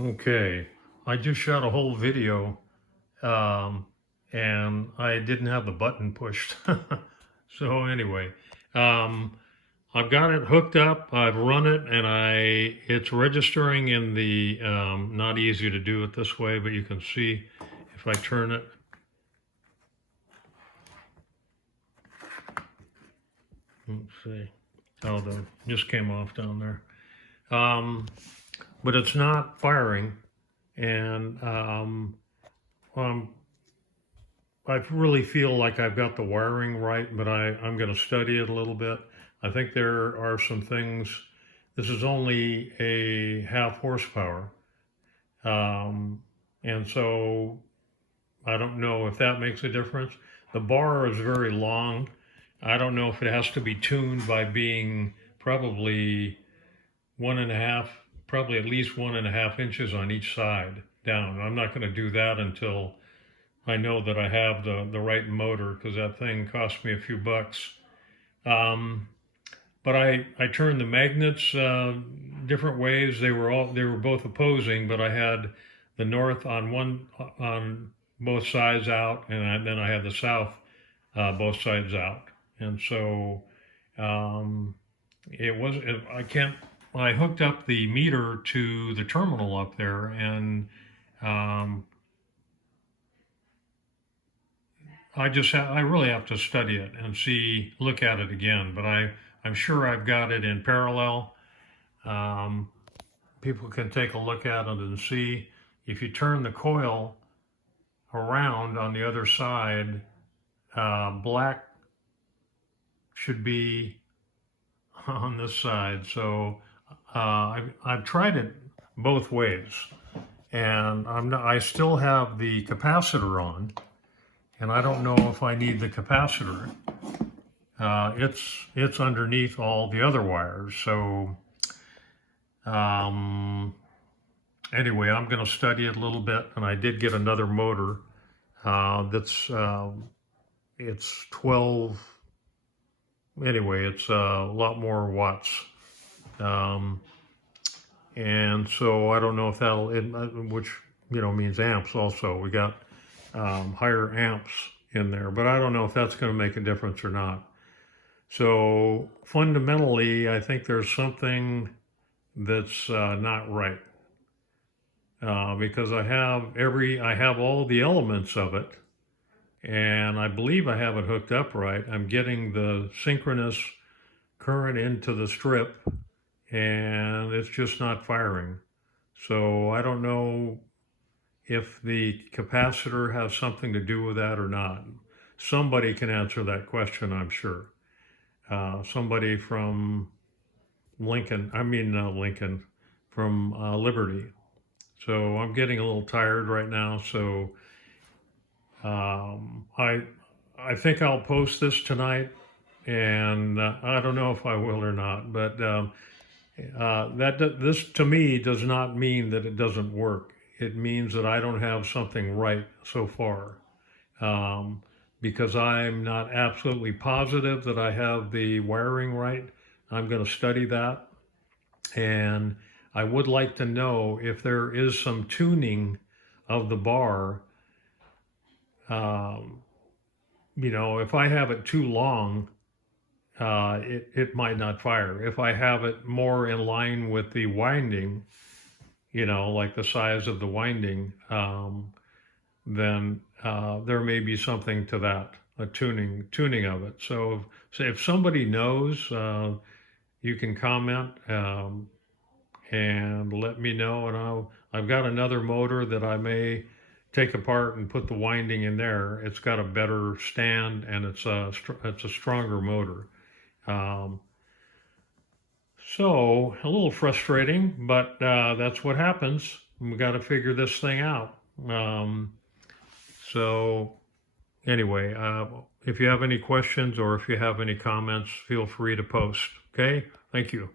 Okay, I just shot a whole video, um, and I didn't have the button pushed. So anyway, um, I've got it hooked up. I've run it, and it's registering in the. Not easy to do it this way, but you can see if I turn it. Let's see. Oh, the just came off down there. But it's not firing, and um, I really feel like I've got the wiring right, but I'm going to study it a little bit. I think there are some things. This is only a half horsepower. Um, and so I don't know if that makes a difference. The bar is very long. I don't know if it has to be tuned by being probably one and a half, probably at least 1.5 inches on each side down. I'm not going to do that until I know that I have the right motor, because that thing cost me a few bucks. Um, but I turned the magnets different ways. They were both opposing, but I had the north on both sides out, and then I had the south both sides out. And so um, it was I can't. I hooked up the meter to the terminal up there, and um, I really have to study it and look at it again. But I'm sure I've got it in parallel. Um, People can take a look at it and see if you turn the coil around on the other side, black should be on this side. So I've tried it both ways, and I still have the capacitor on, and I don't know if I need the capacitor. It's underneath all the other wires. So anyway, I'm going to study it a little bit, and I did get another motor it's 12. Anyway, it's a lot more watts. And so I don't know if which means amps also. We got higher amps in there, but I don't know if that's going to make a difference or not. So fundamentally, I think there's something that's not right, because I have all the elements of it, and I believe I have it hooked up right. I'm getting the synchronous current into the strip, and it's just not firing. So I don't know if the capacitor has something to do with that or not. Somebody can answer that question, I'm sure. Somebody from Lincoln, from Liberty. So I'm getting a little tired right now. So I think I'll post this tonight, and I don't know if I will or not. But this to me does not mean that it doesn't work. It means that I don't have something right so far. Because I'm not absolutely positive that I have the wiring right. I'm going to study that, and I would like to know if there is some tuning of the bar. If I have it too long, it might not fire. If I have it more in line with the winding, like the size of the winding, then there may be something to that, a tuning of it. So if somebody knows, you can comment and let me know, and I've got another motor that I may take apart and put the winding in there. It's got a better stand, and it's a stronger motor. So a little frustrating, but that's what happens. We got to figure this thing out. So anyway, if you have any questions or if you have any comments, feel free to post. Okay, thank you.